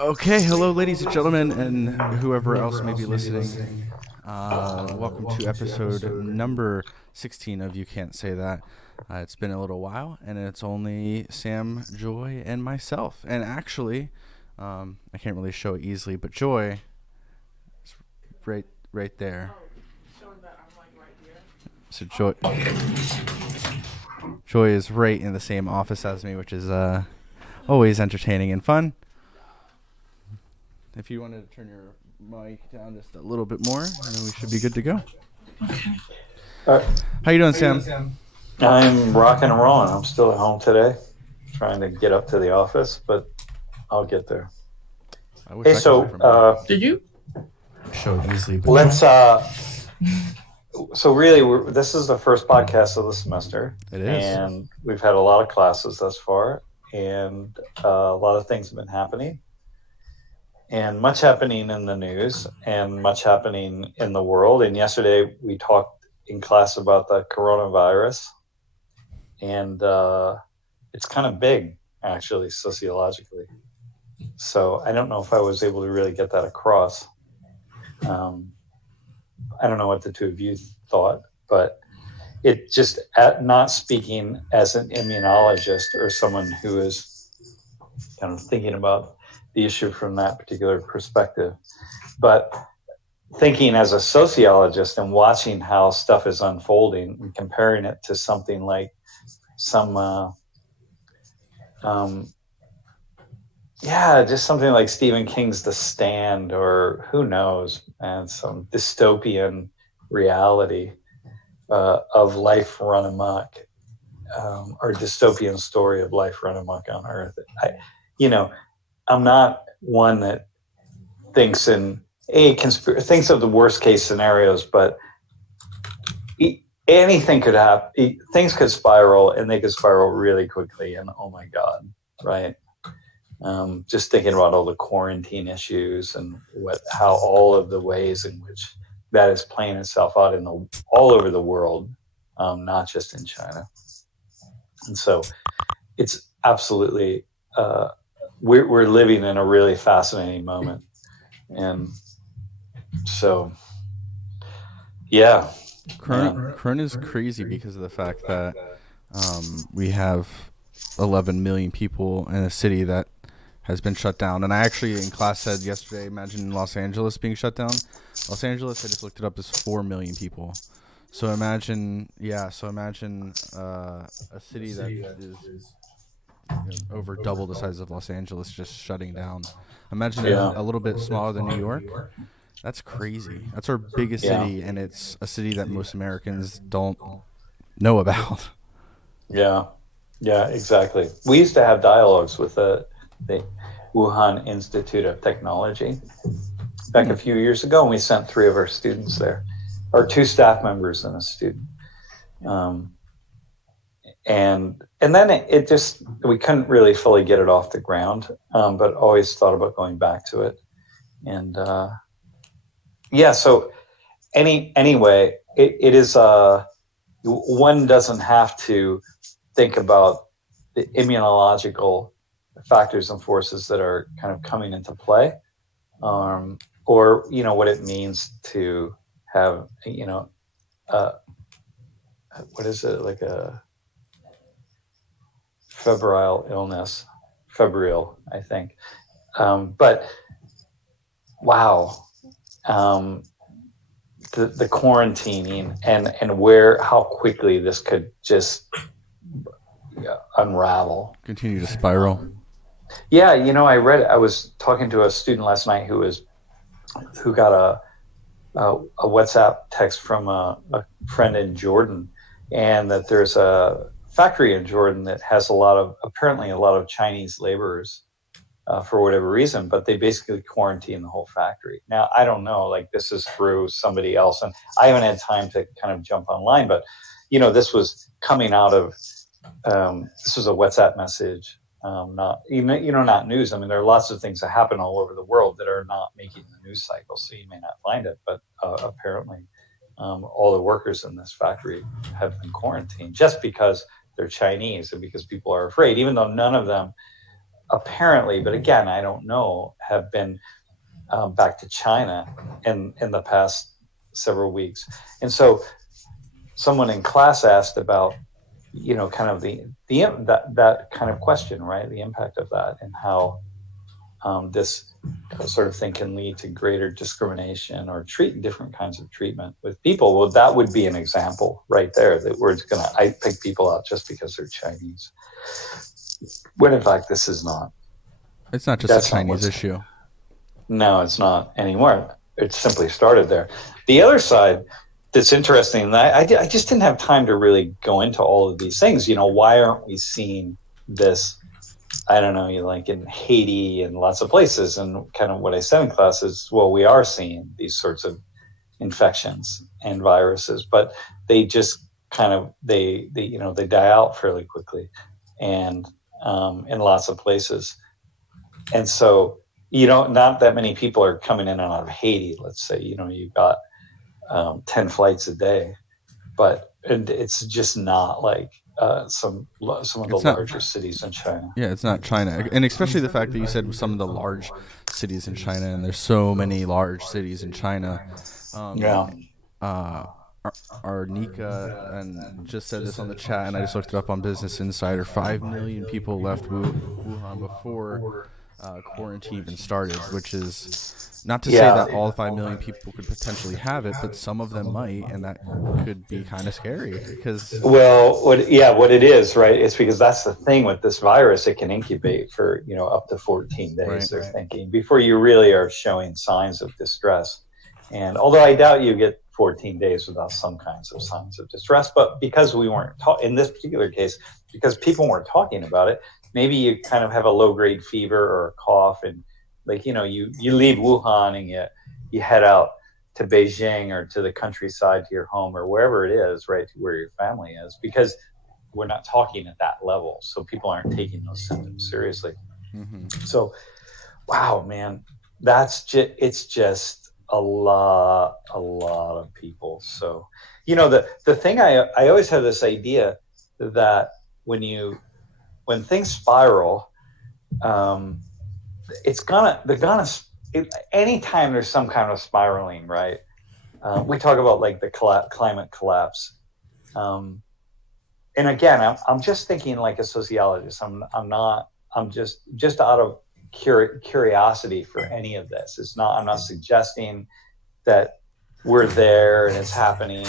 Okay, hello, ladies and gentlemen, and whoever else may be listening. Welcome to episode number 16 of You Can't Say That. It's been a little while, and it's only Sam, Joy, and myself. And actually, I can't really show it easily, but Joy is right there. So Joy is right in the same office as me, which is always entertaining and fun. If you wanted to turn your mic down just a little bit more, then we should be good to go. Okay. How you doing, Sam? I'm rocking and rolling. I'm still at home today, trying to get up to the office, but I'll get there. Hey, did you show easily? But let's. So really, this is the first podcast of the semester. It is, and we've had a lot of classes thus far, and a lot of things have been happening. And much happening in the news and much happening in the world. And yesterday we talked in class about the coronavirus. And it's kind of big, actually, sociologically. So I don't know if I was able to really get that across. I don't know what the two of you thought, but it just, not speaking as an immunologist or someone who is kind of thinking about the issue from that particular perspective, but thinking as a sociologist and watching how stuff is unfolding and comparing it to something like just something like Stephen King's The Stand, or who knows, and some dystopian reality of life run amok, or dystopian story of life run amok on Earth. I'm not one that thinks thinks of the worst case scenarios, but anything could happen. Things could spiral, and they could spiral really quickly. And oh my God, right? Just thinking about all the quarantine issues and how all of the ways in which that is playing itself out all over the world, not just in China. And so it's absolutely. We're living in a really fascinating moment. And so, yeah. Corona is crazy because of the fact that we have 11 million people in a city that has been shut down. And I actually in class said yesterday, imagine Los Angeles being shut down. Los Angeles, I just looked it up, is 4 million people. So imagine a city that is over double the size of Los Angeles just shutting down. Imagine a little bit smaller than New York. That's crazy. That's our biggest city, and it's a city that most Americans don't know about. Yeah, exactly. We used to have dialogues with the Wuhan Institute of Technology back a few years ago, and we sent 3 of our students there, or 2 staff members and a student. And then it just, we couldn't really fully get it off the ground, but always thought about going back to it. And so anyway, it is, one doesn't have to think about the immunological factors and forces that are kind of coming into play, or, what it means to have, what is it, like a febrile illness, febrile, I think. But wow, the quarantining and how quickly this could just unravel, continue to spiral. I was talking to a student last night who got a WhatsApp text from a friend in Jordan, and that there's a factory in Jordan that has apparently a lot of Chinese laborers for whatever reason, but they basically quarantine the whole factory. Now, I don't know, like this is through somebody else, and I haven't had time to kind of jump online, but this was coming out of, this was a WhatsApp message, not news. I mean, there are lots of things that happen all over the world that are not making the news cycle, so you may not find it, but apparently all the workers in this factory have been quarantined just because they're Chinese and because people are afraid, even though none of them apparently, but again, I don't know, have been back to China in the past several weeks. And so someone in class asked about, kind of that kind of question, right? The impact of that, and how this sort of thing can lead to greater discrimination or different kinds of treatment with people. Well, that would be an example right there, that we're going to pick people out just because they're Chinese, when in fact this is not. It's not just a Chinese issue. No, it's not anymore. It simply started there. The other side that's interesting, and I just didn't have time to really go into all of these things. Why aren't we seeing this? I don't know, like in Haiti and lots of places, and kind of what I said in class is, well, we are seeing these sorts of infections and viruses, but they just kind of they die out fairly quickly, and in lots of places. And so not that many people are coming in and out of Haiti. Let's say you've got 10 flights a day, but it's just not like some of the larger cities in China. Yeah, it's not China, and especially the fact that you said some of the large cities in China, and there's so many large cities in China. Our Nika and just said this on the chat, and I just looked it up on Business Insider. 5 million people left Wuhan before quarantine even started, which is not to say that all 5 million people could potentially have it, but some of them might, and that could be kind of scary. Because what it is, right? It's because that's the thing with this virus; it can incubate for up to 14 days. Right, they're thinking before you really are showing signs of distress. And although I doubt you get 14 days without some kinds of signs of distress, but because we weren't in this particular case, because people weren't talking about it, maybe you kind of have a low-grade fever or a cough, and like you leave Wuhan and you head out to Beijing or to the countryside to your home or wherever it is, right, to where your family is, because we're not talking at that level, so people aren't taking those symptoms seriously. Mm-hmm. So, wow, man, it's just a lot of people. So, the thing I always have this idea that when things spiral, anytime there's some kind of spiraling, right? We talk about like the climate collapse. And again, I'm just thinking like a sociologist. I'm just out of curiosity for any of this. I'm not suggesting that we're there and it's happening,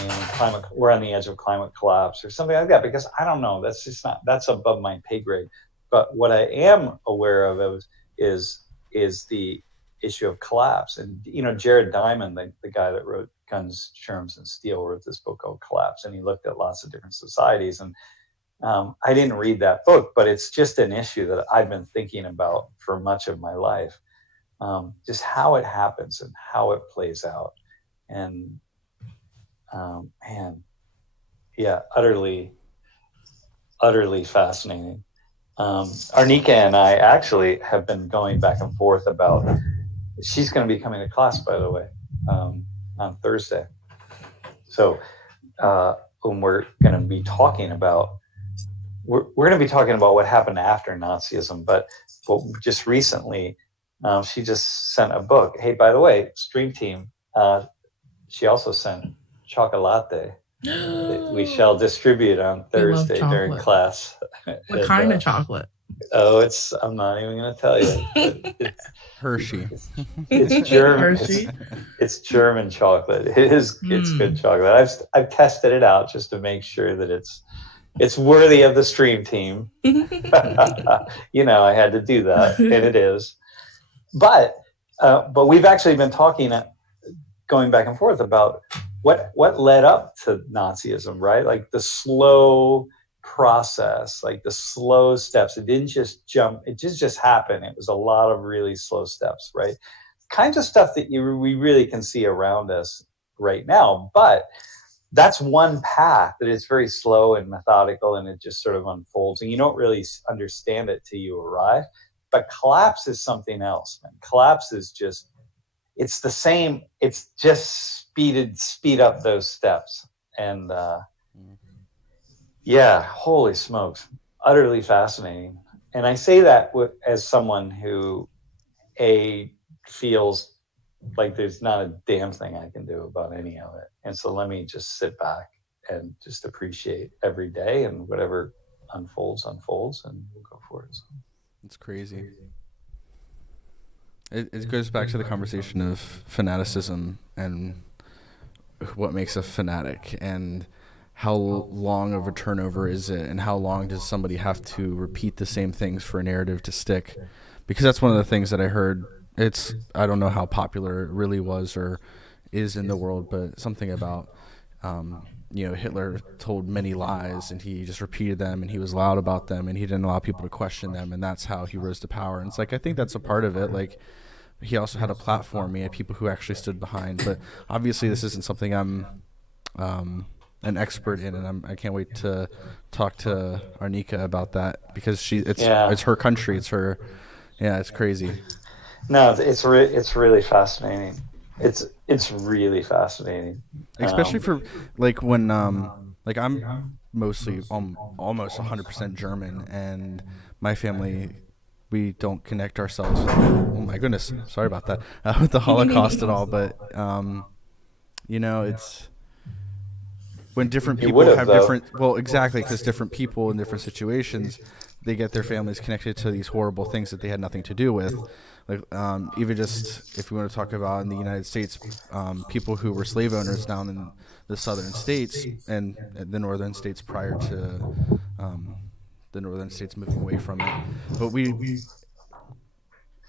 we're on the edge of climate collapse or something like that, because I don't know. That's above my pay grade. But what I am aware of is the issue of collapse. And Jared Diamond, the guy that wrote Guns, Germs, and Steel, wrote this book called Collapse, and he looked at lots of different societies. And I didn't read that book, but it's just an issue that I've been thinking about for much of my life, just how it happens and how it plays out. And utterly fascinating. Arnika and I actually have been going back and forth about, she's going to be coming to class, by the way, on Thursday. So when we're going to be talking about what happened after Nazism, but just recently, she just sent a book. Hey, by the way, Stream Team, she also sent chocolate that we shall distribute on Thursday during class. What kind of chocolate? Oh, I'm not even going to tell you. Hershey. It's German. Hershey? It's German chocolate. It's good chocolate. I've tested it out just to make sure that it's worthy of the Stream Team. I had to do that, and it is. But we've actually been going back and forth about what led up to Nazism, right? Like the slow process, like the slow steps. It didn't just jump. It just happened. It was a lot of really slow steps, right? Kinds of stuff that we really can see around us right now. But that's one path that is very slow and methodical, and it just sort of unfolds, and you don't really understand it till you arrive. But collapse is something else, man. Collapse is just, it's the same. It's just speed up those steps. And holy smokes, utterly fascinating. and I say that as someone who feels like there's not a damn thing I can do about any of it. And so let me just sit back and just appreciate every day, and whatever unfolds, and we'll go for it. So. It's crazy. It goes back to the conversation of fanaticism and what makes a fanatic, and how long of a turnover is it, and how long does somebody have to repeat the same things for a narrative to stick? Because that's one of the things that I heard. I don't know how popular it really was or is in the world, but something about Hitler told many lies, and he just repeated them, and he was loud about them, and he didn't allow people to question them, and that's how he rose to power. And it's like, I think that's a part of it. Like, he also had a platform. He had people who actually stood behind. But obviously, this isn't something I'm an expert in, and I can't wait to talk to Arnika about that, because it's her country. It's her. Yeah, it's crazy. No, it's really fascinating. It's really fascinating, especially for like when like I'm mostly almost 100% German, and my family, we don't connect ourselves with, oh my goodness, sorry about that, with the Holocaust at all. But it's when different people have different, well, exactly, because different people in different situations, they get their families connected to these horrible things that they had nothing to do with. Like, even just if we want to talk about in the United States, people who were slave owners down in the southern states and the northern states prior to the northern states moving away from it. But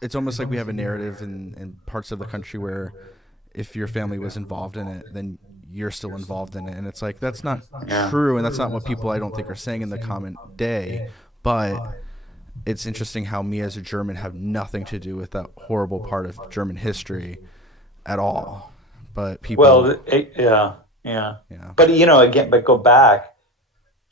it's almost like we have a narrative in parts of the country where if your family was involved in it, then you're still involved in it. And it's like, that's not true, and that's not what people, I don't think, are saying in the common day. But it's interesting how me as a German have nothing to do with that horrible part of German history at all. But people... Well, yeah. But, again, go back,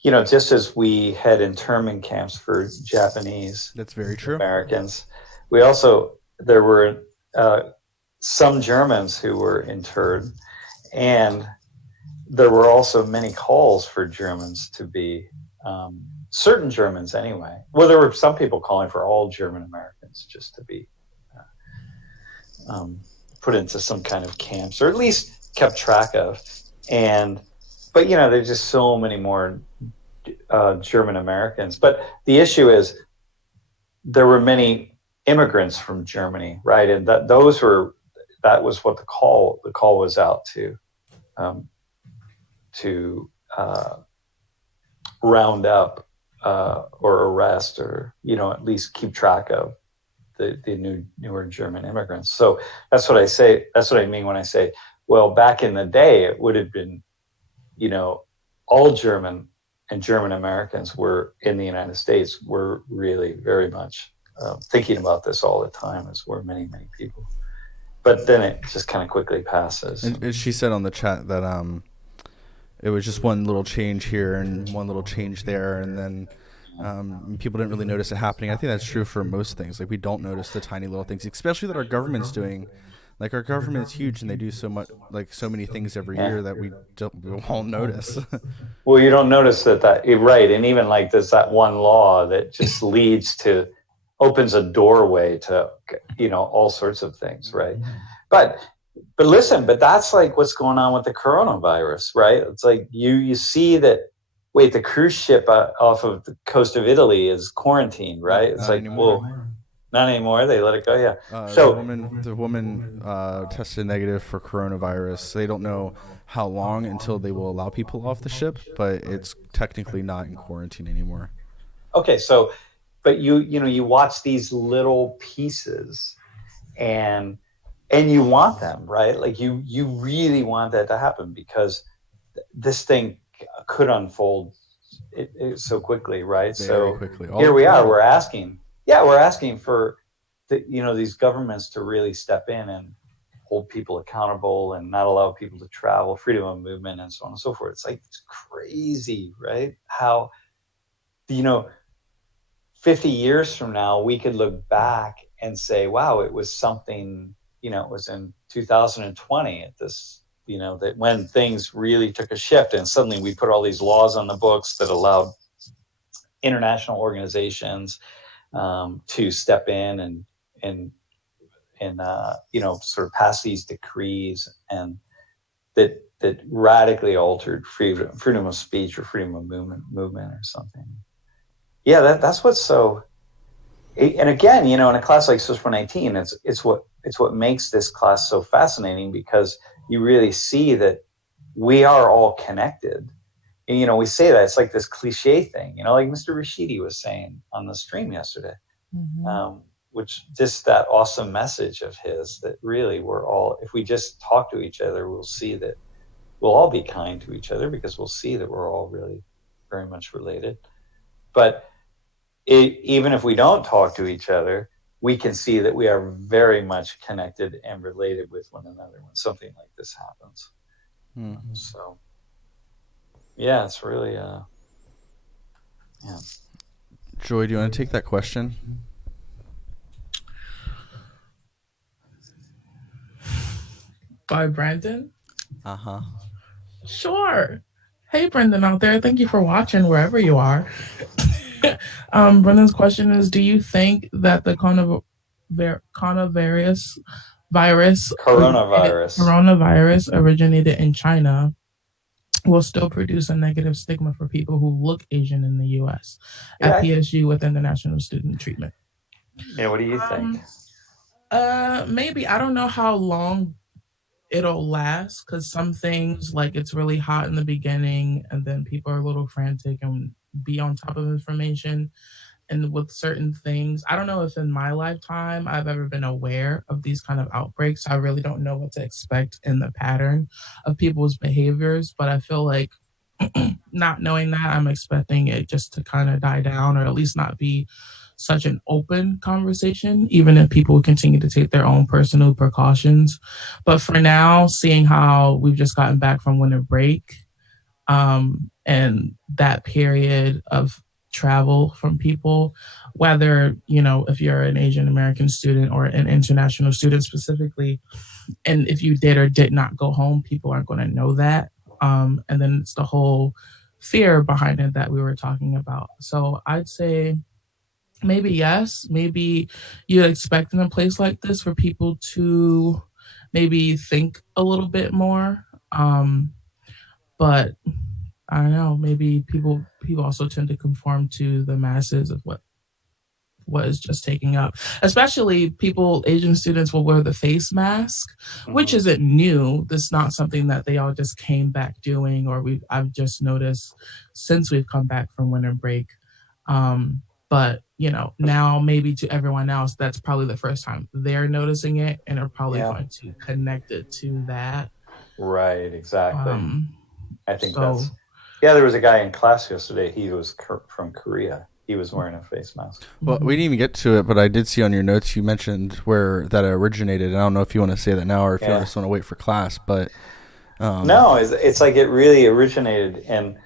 just as we had internment camps for Japanese... That's very true. Americans, there were some Germans who were interred, and there were also many calls for Germans to be... certain Germans anyway. Well, there were some people calling for all German Americans just to be put into some kind of camps, or at least kept track of. But there's just so many more German Americans. But the issue is there were many immigrants from Germany, right? And that was what the call was out to round up or arrest, or at least keep track of the newer German immigrants. So that's what I say. That's what I mean when I say, well, back in the day, it would have been, all German and German Americans were in the United States were really very much thinking about this all the time, as were many, many people. But then it just kind of quickly passes. And she said on the chat that it was just one little change here and one little change there, and then people didn't really notice it happening. I think that's true for most things. Like, we don't notice the tiny little things, especially that our government's doing. Like, our government is huge, and they do so much, like so many things every year that we won't notice. Well, you don't notice that you're right, and even like there's that one law that just opens a doorway to all sorts of things, right? But listen, that's like what's going on with the coronavirus, right? It's like you see that. Wait, the cruise ship off of the coast of Italy is quarantined, right? It's like, well, not anymore. They let it go, yeah. So the woman tested negative for coronavirus. They don't know how long until they will allow people off the ship, but it's technically not in quarantine anymore. Okay, so, but you watch these little pieces, and you want them, right? Like you really want that to happen, because this thing could unfold it so quickly, right? Very quickly. Here we are. We're asking for these governments to really step in and hold people accountable and not allow people to travel, freedom of movement, and so on and so forth. It's like, it's crazy, right? How 50 years from now we could look back and say, wow, it was something. It was in 2020 at this. That when things really took a shift, and suddenly we put all these laws on the books that allowed international organizations to step in and sort of pass these decrees and that radically altered freedom of speech or freedom of movement or something. Yeah, that's what's so. And again, in a class like Social 19, it's what makes this class so fascinating, because you really see that we are all connected. And, we say that it's like this cliche thing, like Mr. Rashidi was saying on the stream yesterday, which just that awesome message of his that really we're all, if we just talk to each other, we'll see that we'll all be kind to each other, because we'll see that we're all really very much related. But even if we don't talk to each other, we can see that we are very much connected and related with one another when something like this happens. So, yeah, it's really, yeah. Joy, do you want to take that question? By Brandon? Uh-huh. Sure. Hey, Brendan out there. Thank you for watching wherever you are. Brendan's question is, do you think that the coronavirus originated in China will still produce a negative stigma for people who look Asian in the U.S. at PSU with international student treatment? Yeah, what do you think? Maybe. I don't know how long it'll last, because some things, like, it's really hot in the beginning and then people are a little frantic and be on top of information. And with certain things, I don't know if in my lifetime I've ever been aware of these kind of outbreaks. I really don't know what to expect in the pattern of people's behaviors, but I feel like not knowing that, I'm expecting it just to kind of die down, or at least not be such an open conversation, even if people continue to take their own personal precautions. But for now, seeing how we've just gotten back from winter break, and that period of travel from people, whether, if you're an Asian American student or an international student specifically, and if you did or did not go home, people aren't going to know that. And then it's the whole fear behind it that we were talking about. So I'd say maybe yes, maybe you'd expect in a place like this for people to maybe think a little bit more. But I don't know, maybe people also tend to conform to the masses of what is just taking up. Especially Asian students will wear the face mask, which isn't new. This is not something that they all just came back doing, or I've just noticed since we've come back from winter break. But now maybe to everyone else, that's probably the first time they're noticing it, and are probably going to connect it to that. Right, exactly. I think that's. Yeah, there was a guy in class yesterday. He was from Korea. He was wearing a face mask. Well, we didn't even get to it, but I did see on your notes you mentioned where that originated. I don't know if you want to say that now or if you just want to wait for class, but no, it's like it really originated, and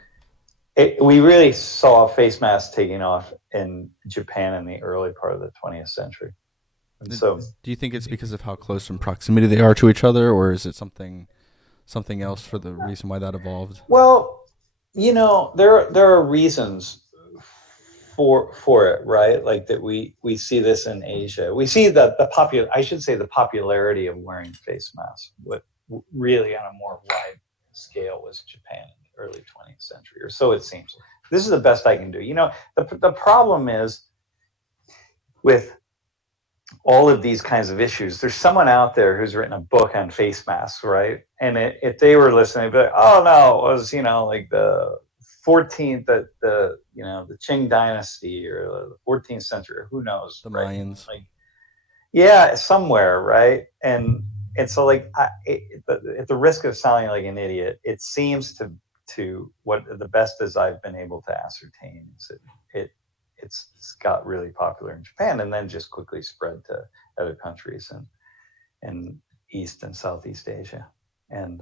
we really saw face masks taking off in Japan in the early part of the 20th century. And so, do you think it's because of how close in proximity they are to each other, or is it something else for the reason why that evolved? Well, there are reasons for it, right? Like that we see this in Asia. We see that the popularity of wearing face masks, what really on a more wide scale was Japan in the early 20th century, or so it seems. This is the best I can do. The problem is with all of these kinds of issues, there's someone out there who's written a book on face masks, right? And if they were listening, they'd be like, oh no, it was, like the 14th, the Qing dynasty, or the 14th century, or who knows, the right? Mayans. Yeah, somewhere, right? And so, at the risk of sounding like an idiot, it seems to what the best as I've been able to ascertain is that it's got really popular in Japan, and then just quickly spread to other countries and East and Southeast Asia, and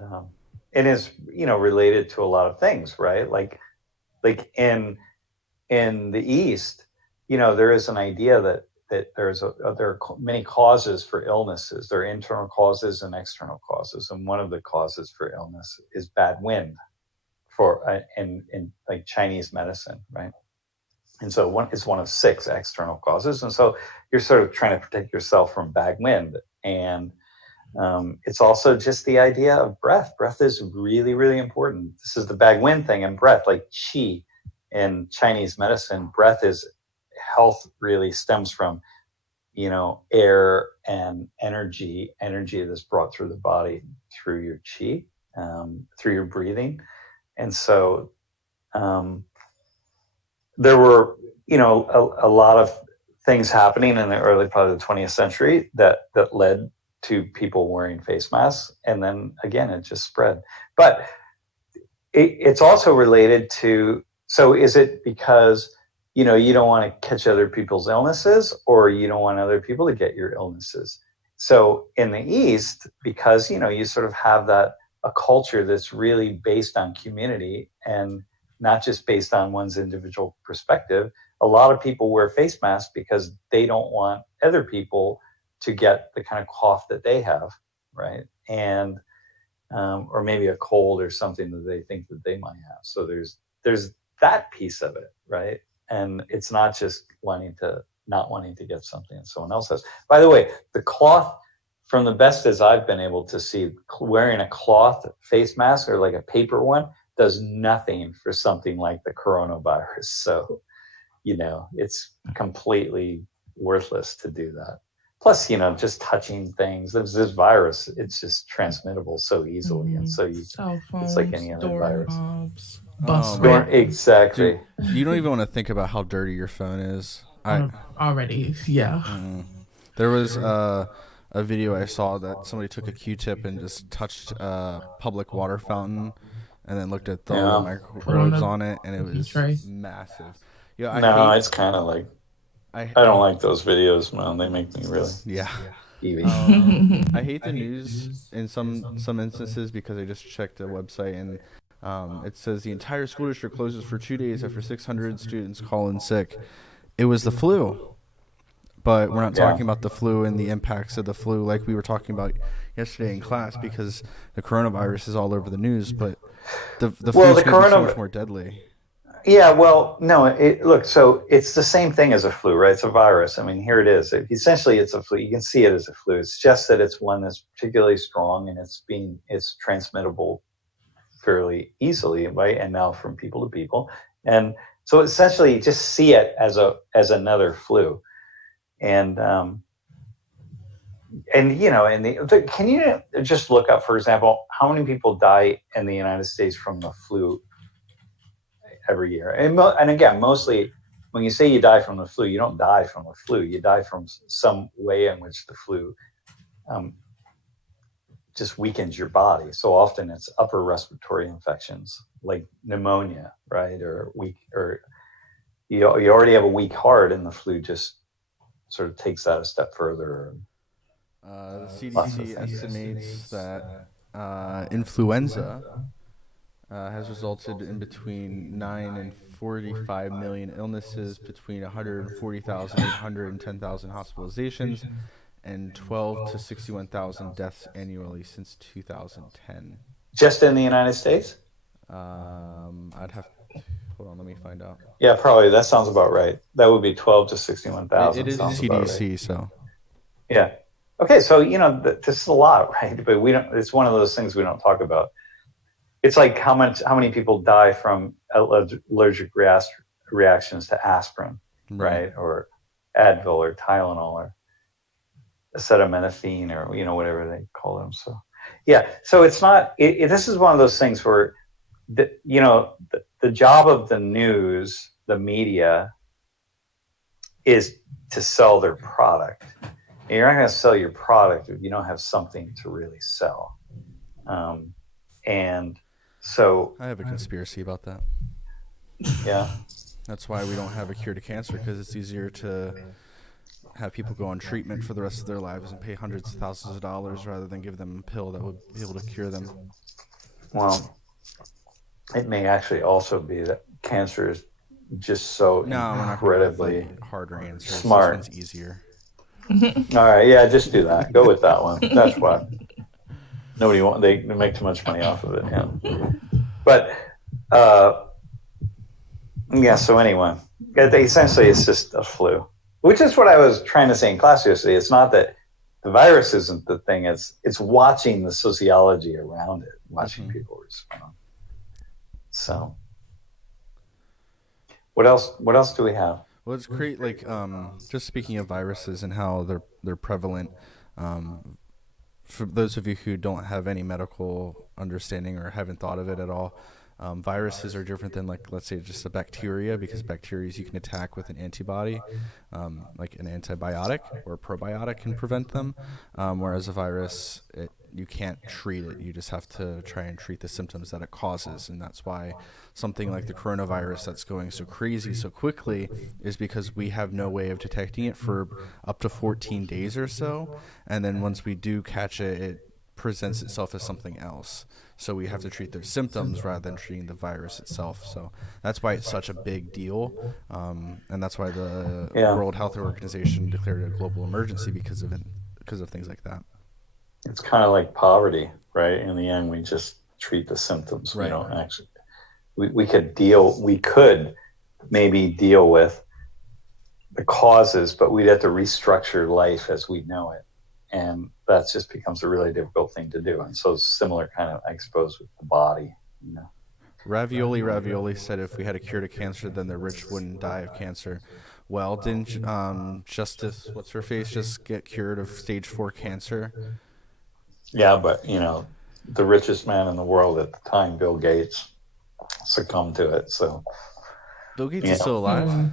it is related to a lot of things, right? Like in the East, there is an idea that there are many causes for illnesses. There are internal causes and external causes, and one of the causes for illness is bad wind, in like Chinese medicine, right? And so it's one of 6 external causes. And so you're sort of trying to protect yourself from bad wind. And it's also just the idea of breath. Breath is really, really important. This is the bad wind thing, and breath, like qi in Chinese medicine, breath is health, really stems from, air and energy that's brought through the body through your qi, through your breathing. And so there were, a lot of things happening in the early part of the 20th century that led to people wearing face masks. And then again, it just spread. But it's also related to, so is it because, you don't want to catch other people's illnesses, or you don't want other people to get your illnesses? So in the East, because, you sort of have a culture that's really based on community and not just based on one's individual perspective, a lot of people wear face masks because they don't want other people to get the kind of cough that they have, right? And or maybe a cold or something that they think that they might have. So there's that piece of it, right? And it's not just not wanting to get something that someone else has. By the way, the cloth, from the best as I've been able to see, wearing a cloth face mask or like a paper one does nothing for something like the coronavirus. So, it's completely worthless to do that. Plus, just touching things. This virus, it's just transmittable so easily. And so it's like any other virus. Exactly. You don't even want to think about how dirty your phone is. Already, yeah. There was a video I saw that somebody took a Q-tip and just touched a public water fountain and then looked at the microbes on it, and it was massive. It's kind of like, I don't like those videos, man. They make me really I hate the news in some instances because I just checked the website and it says the entire school district closes for 2 days after 600 students call in sick. It was the flu, but we're not talking about the flu and the impacts of the flu like we were talking about yesterday in class, because the coronavirus is all over the news, but the flu is going to be so much more deadly. Yeah, well, no, look, so it's the same thing as a flu, right? It's a virus. I mean, here it is. Essentially, it's a flu. You can see it as a flu. It's just that it's one that's particularly strong, and it's transmittable fairly easily, right? And now from people to people. And so essentially, just see it as another flu. And can you just look up, for example, how many people die in the United States from the flu every year? And again, mostly when you say you die from the flu, you don't die from the flu. You die from some way in which the flu just weakens your body. So often it's upper respiratory infections like pneumonia, right? Or you already have a weak heart, and the flu just sort of takes that a step further. The CDC estimates that influenza has resulted in between 9 and 45 million illnesses, between 140,000 and 110,000 hospitalizations, and 12 to 61,000 deaths annually since 2010. Just in the United States? I'd have to, hold on, let me find out. Yeah, probably. That sounds about right. That would be 12 to 61,000. It is CDC, right. So. Yeah. Okay, so, this is a lot, right? But it's one of those things we don't talk about. It's like how many people die from allergic reactions to aspirin, right? Or Advil or Tylenol or acetaminophen or whatever they call them. So so it's not. This is one of those things where the job of the news, the media, is to sell their product. And you're not going to sell your product if you don't have something to really sell. And so I have a conspiracy about that. Yeah. That's why we don't have a cure to cancer, because it's easier to have people go on treatment for the rest of their lives and pay hundreds of thousands of dollars rather than give them a pill that would be able to cure them. Well, it may actually also be that cancer is just so incredibly harder answers. Smart. This one's easier. All right, yeah, just do that. Go with that one. That's why. They make too much money off of it. Yeah. But so anyway, Essentially, it's just a flu, which is what I was trying to say in class yesterday. It's not that the virus isn't the thing. It's watching the sociology around it, watching people respond. So, what else? What else do we have? Well, it's great. Like, just speaking of viruses and how they're prevalent. For those of you who don't have any medical understanding or haven't thought of it at all, viruses are different than, like, let's say, just a bacteria, because bacteria you can attack with an antibody, like an antibiotic or a probiotic can prevent them, whereas a virus, you can't treat it. You just have to try and treat the symptoms that it causes, and that's why something like the coronavirus that's going so crazy so quickly is because we have no way of detecting it for up to 14 days or so, and then once we do catch it, it presents itself as something else. So we have to treat their symptoms rather than treating the virus itself. So that's why it's such a big deal, and that's why the World Health Organization declared it a global emergency because of things like that. It's kind of like poverty, right? In the end, we just treat the symptoms. Right. We don't actually. We could maybe deal with the causes, but we'd have to restructure life as we know it, and that just becomes a really difficult thing to do. And so, similar kind of, I suppose, with the body. Ravioli said if we had a cure to cancer, then the rich wouldn't die of cancer. Well, didn't Justice what's her face just get cured of stage 4 cancer? Yeah, but the richest man in the world at the time, Bill Gates, succumbed to it. So Bill Gates is still alive?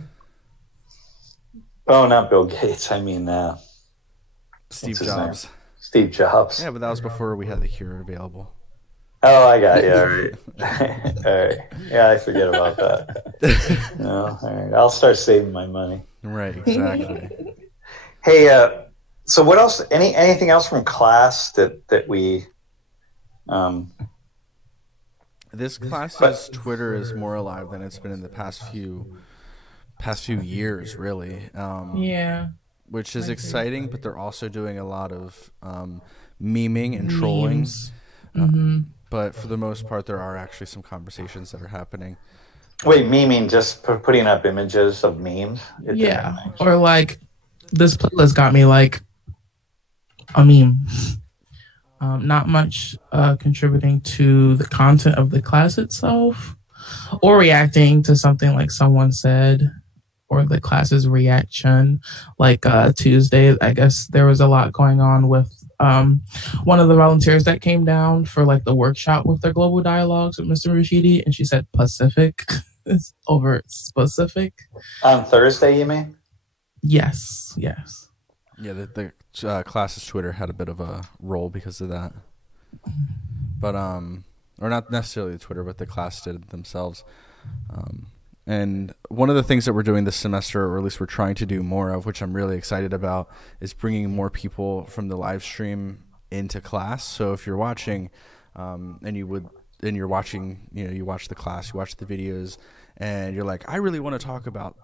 Oh, not Bill Gates. I mean, Steve Jobs. Steve Jobs. Yeah, but that was before we had the cure available. Oh, I got you. All right. All right. Yeah, I forget about that. No, all right. I'll start saving my money. Right, exactly. Hey, so what else? Anything else from class that we? This class's Twitter is more alive than it's been in the past few years, really. Which is exciting, but they're also doing a lot of memeing and trolling. But for the most part, there are actually some conversations that are happening. Wait, memeing, just putting up images of memes? Yeah, or like this playlist got me like a meme. Not much contributing to the content of the class itself, or reacting to something like someone said, or the class's reaction. Like Tuesday, I guess there was a lot going on with one of the volunteers that came down for like the workshop with the global dialogues with Mr. Rashidi, and she said Pacific over specific. On Thursday, you mean? Yes. Yeah, the class's Twitter had a bit of a role because of that. But, or not necessarily Twitter, but the class did it themselves. And one of the things that we're doing this semester, or at least we're trying to do more of, which I'm really excited about, is bringing more people from the live stream into class. So if you're watching, you're watching, you watch the class, you watch the videos, and you're like, I really want to talk about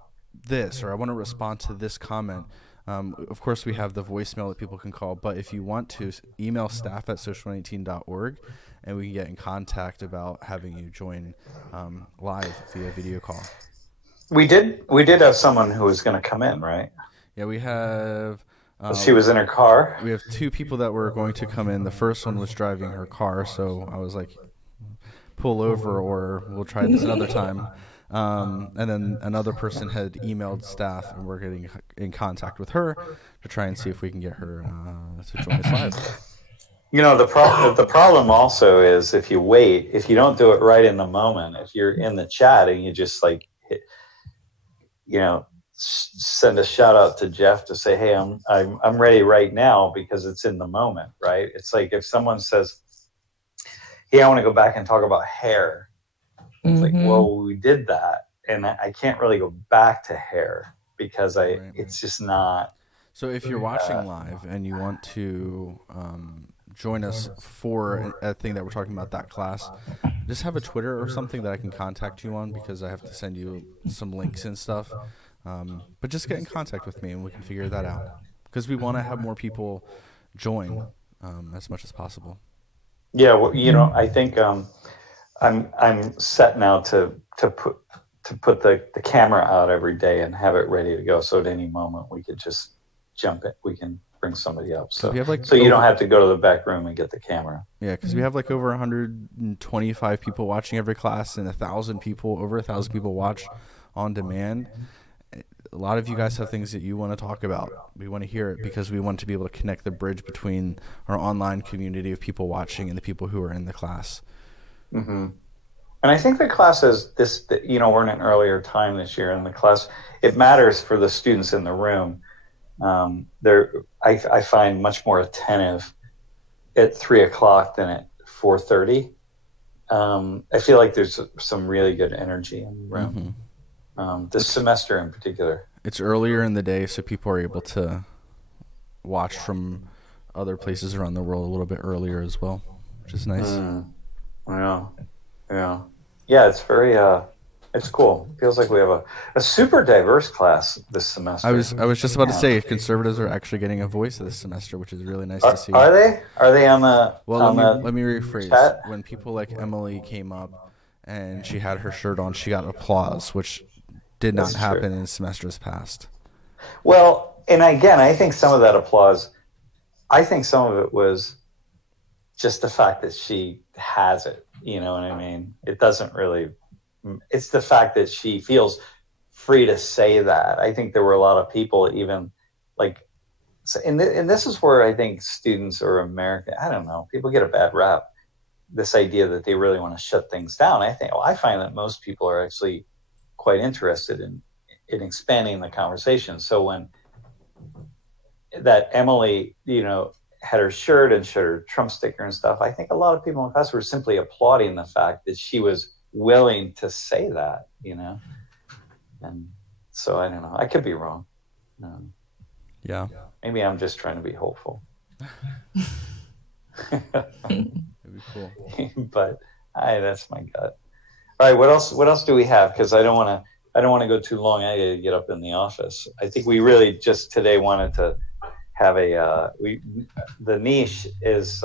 this, or I want to respond to this comment. Of course, we have the voicemail that people can call, but if you want to, email staff@social19.org, and we can get in contact about having you join live via video call. We did have someone who was going to come in, right? Yeah, we have. She was in her car. We have two people that were going to come in. The first one was driving her car, so I was like, pull over or we'll try this another time. And then another person had emailed staff, and we're getting in contact with her to try and see if we can get her to join us live. The problem also is if you wait, if you don't do it right in the moment, if you're in the chat and you just like, send a shout out to Jeff to say, hey, I'm ready right now, because it's in the moment, right? It's like if someone says, hey, I want to go back and talk about hair. It's like, well, we did that, and I can't really go back to hair because it's just not. So if you're watching live and you want to join us for a thing that we're talking about, that class, just have a Twitter or something that I can contact you on, because I have to send you some links and stuff. But just get in contact with me and we can figure that out, because we want to have more people join as much as possible. Yeah, well, I think I'm set now to to put the camera out every day and have it ready to go. So at any moment we could just jump it. We can bring somebody up. So we have like so you don't have to go to the back room and get the camera. Yeah, because we have like over 125 people watching every class, and over 1,000 people watch on demand. A lot of you guys have things that you want to talk about. We want to hear it because we want to be able to connect the bridge between our online community of people watching and the people who are in the class. Mm-hmm. And I think the classes, we're in an earlier time this year, and the class, it matters for the students in the room. I find much more attentive at 3:00 than at 4:30. I feel like there's some really good energy in the room. Mm-hmm. This semester in particular. It's earlier in the day, so people are able to watch from other places around the world a little bit earlier as well, which is nice. Yeah, it's very it's cool. Feels like we have a super diverse class this semester. I was just about to say conservatives are actually getting a voice this semester, which is really nice to see. Are they? Are they on the? Well, on let me rephrase. chat? When people like Emily came up and she had her shirt on, she got applause, which did not happen in semesters past. Well, and again, I think some of that applause, I think some of it was just the fact that she has it. You know what I mean? It doesn't really. It's the fact that she feels free to say that. I think there were a lot of people even like, and this is where I think students or American, I don't know, people get a bad rap. This idea that they really want to shut things down. I find that most people are actually quite interested in expanding the conversation. So when that Emily, had her shirt and showed her Trump sticker and stuff, I think a lot of people in class were simply applauding the fact that she was willing to say that, and so I don't know. I could be wrong. Yeah. Maybe I'm just trying to be hopeful. It'd be cool. But that's my gut. All right, what else do we have? Because I don't want to go too long. I got to get up in the office. I think we really just today wanted to have the niche is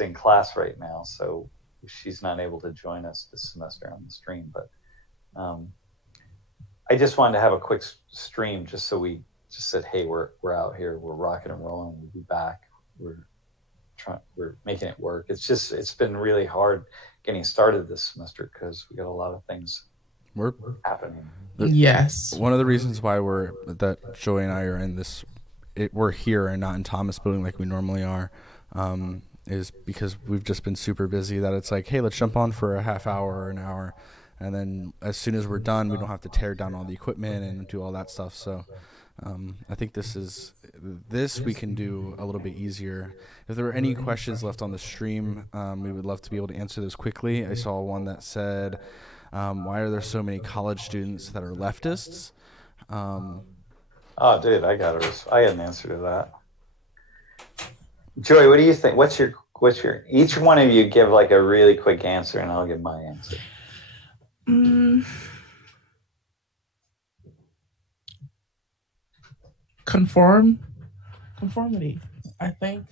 in class right now, so she's not able to join us this semester on the stream, but I just wanted to have a quick stream just so we just said, hey, we're out here, we're rocking and rolling, we'll be back, we're making it work. It's been really hard getting started this semester because we got a lot of things happening. Yes. One of the reasons why that Joey and I are in this, we're here and not in Thomas Building like we normally are, is because we've just been super busy that it's like, hey, let's jump on for a half hour or an hour. And then as soon as we're done, we don't have to tear down all the equipment and do all that stuff. So I think this we can do a little bit easier. If there were any questions left on the stream, we would love to be able to answer those quickly. I saw one that said, why are there so many college students that are leftists? Oh, dude, I got an answer to that. Joy, what do you think? What's your? Each one of you give like a really quick answer, and I'll give my answer. Conformity, I think.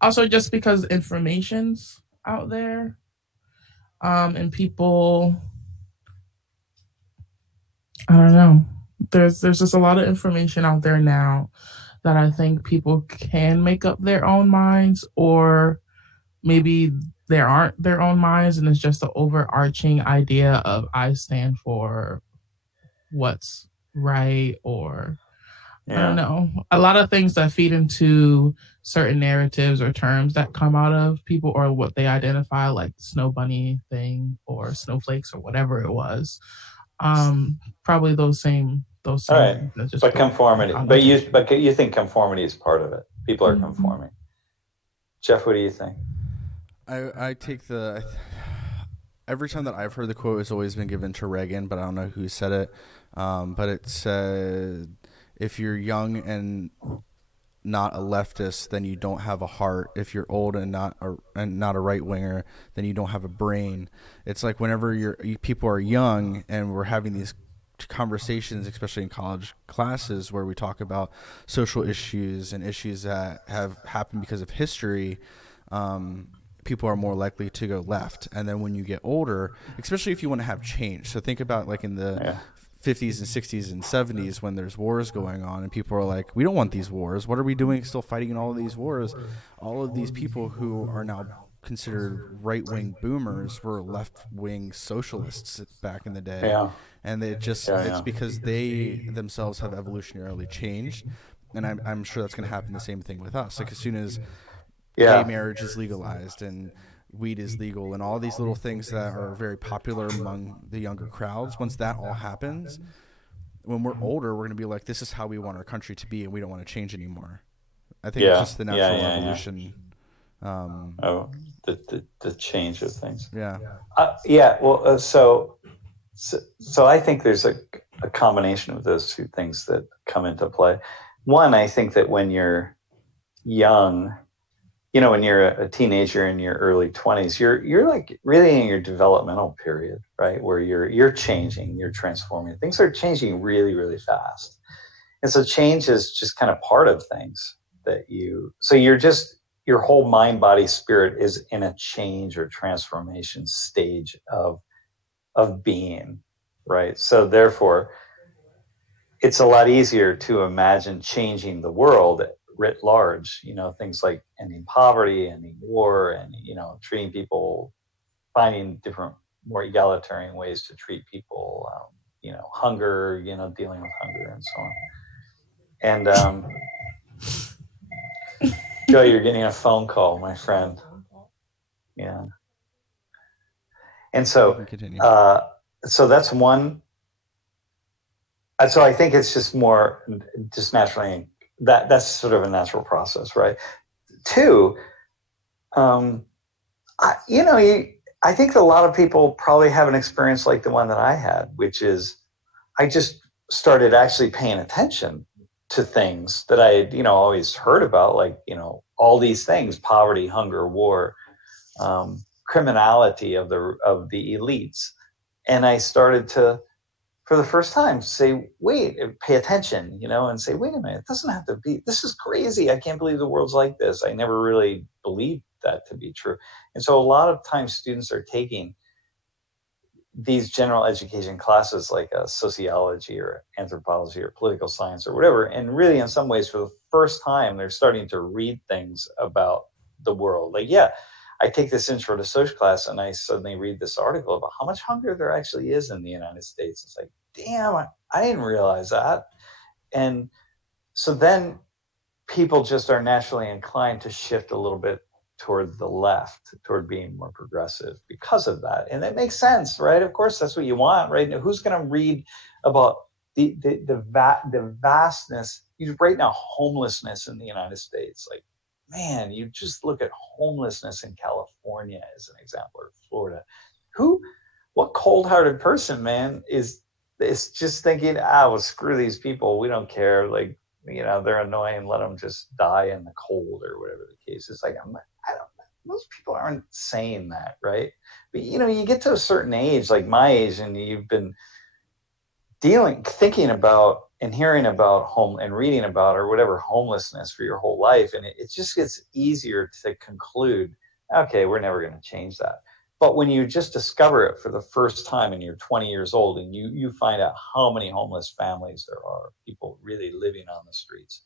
Also, just because information's out there, and people, I don't know. There's just a lot of information out there now that I think people can make up their own minds, or maybe there aren't their own minds and it's just the overarching idea of I stand for what's right, or I don't know. A lot of things that feed into certain narratives or terms that come out of people or what they identify, like the snow bunny thing or snowflakes or whatever it was. Probably those same. All right, but conformity. But you think conformity is part of it. People are conforming. Jeff, what do you think? I take every time that I've heard the quote, it's always been given to Reagan, but I don't know who said it. But it said, if you're young and not a leftist, then you don't have a heart. If you're old and not a right winger, then you don't have a brain. It's like whenever people are young and we're having these conversations, especially in college classes, where we talk about social issues and issues that have happened because of history. people are more likely to go left. And then when you get older, especially if you want to have change, so think about like in the 50s and 60s and 70s when there's wars going on and people are like, we don't want these wars. What are we doing still fighting in all of these wars? All of these people who are now considered right-wing boomers were left-wing socialists back in the day. Yeah. And it's because they themselves have evolutionarily changed. And I'm sure that's going to happen the same thing with us. Like as soon as gay marriage is legalized and weed is legal and all these little things that are very popular among the younger crowds, once that all happens, when we're older, we're going to be like, this is how we want our country to be and we don't want to change anymore. I think it's just the natural evolution. The change of things. So I think there's a combination of those two things that come into play. One, I think that when you're young, when you're a teenager in your early 20s, you're like really in your developmental period, right? Where you're changing, you're transforming. Things are changing really, really fast. And so change is just kind of part of things your whole mind, body, spirit is in a change or transformation stage of being, right? So therefore, it's a lot easier to imagine changing the world writ large, things like ending poverty, ending war, and, treating people, finding different, more egalitarian ways to treat people, hunger, dealing with hunger and so on. And Joe, you're getting a phone call, my friend. Yeah. And so, so that's one. So I think it's just naturally, that's sort of a natural process, right? Two, I think a lot of people probably have an experience like the one that I had, which is I just started actually paying attention to things that I had, always heard about, like, all these things: poverty, hunger, war, criminality of the elites. And I started to, for the first time, say, pay attention, and say, wait a minute, it doesn't have to be, this is crazy. I can't believe the world's like this. I never really believed that to be true. And so a lot of times students are taking these general education classes like sociology or anthropology or political science or whatever. And really, in some ways, for the first time, they're starting to read things about the world. Like, I take this intro to social class and I suddenly read this article about how much hunger there actually is in the United States. It's like, damn, I didn't realize that. And so then people just are naturally inclined to shift a little bit toward the left, toward being more progressive because of that. And that makes sense, right? Of course, that's what you want, right? Now, who's going to read about the vastness, right now, homelessness in the United States? Like, man, you just look at homelessness in California as an example, or Florida. What cold-hearted person, man, is just thinking, well, screw these people. We don't care. Like, they're annoying. Let them just die in the cold or whatever the case is. Like, most people aren't saying that, right? But, you get to a certain age, like my age, and you've been thinking about and hearing about and reading about or whatever homelessness for your whole life. And it just gets easier to conclude, okay, we're never going to change that. But when you just discover it for the first time and you're 20 years old and you find out how many homeless families there are, people really living on the streets.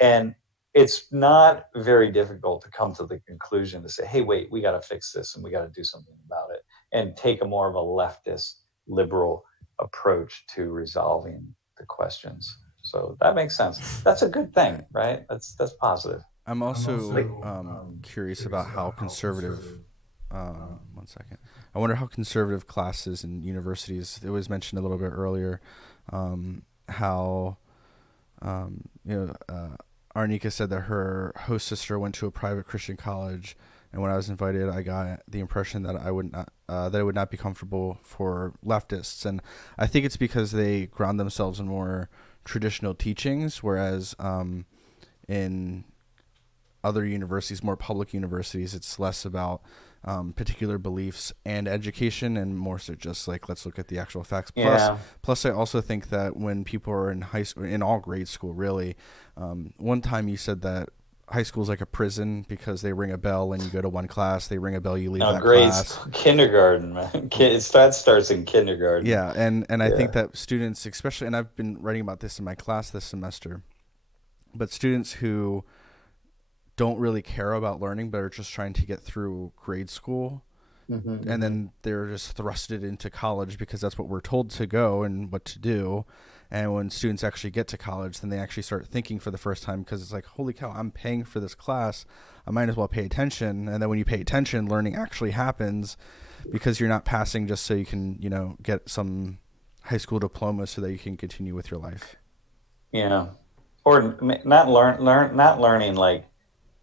And it's not very difficult to come to the conclusion to say, hey, wait, we got to fix this and we got to do something about it, and take a more of a leftist, liberal approach to resolving the questions. So that makes sense. That's a good thing, right? That's positive. I'm also curious about how conservative. One second. I wonder how conservative classes in universities. It was mentioned a little bit earlier. How Arnika said that her host sister went to a private Christian college, and when I was invited, I got the impression that I would not that it would not be comfortable for leftists, and I think it's because they ground themselves in more traditional teachings, whereas in other universities, more public universities, it's less about particular beliefs and education, and more so just like, let's look at the actual facts. Plus, I also think that when people are in high school, in all grade school, really, one time you said that high school's like a prison because they ring a bell and you go to one class, they ring a bell, you leave No, that grade class. school, kindergarten, man. That starts in kindergarten. Yeah, and I Yeah. think that students, especially, and I've been writing about this in my class this semester, but students who don't really care about learning but are just trying to get through grade school, and then they're just thrusted into college because that's what we're told to go and what to do. And when students actually get to college, then they actually start thinking for the first time, because it's like, holy cow, I'm paying for this class, I might as well pay attention. And then when you pay attention, learning actually happens, because you're not passing just so you can, get some high school diploma so that you can continue with your life. Yeah. Or not not learning like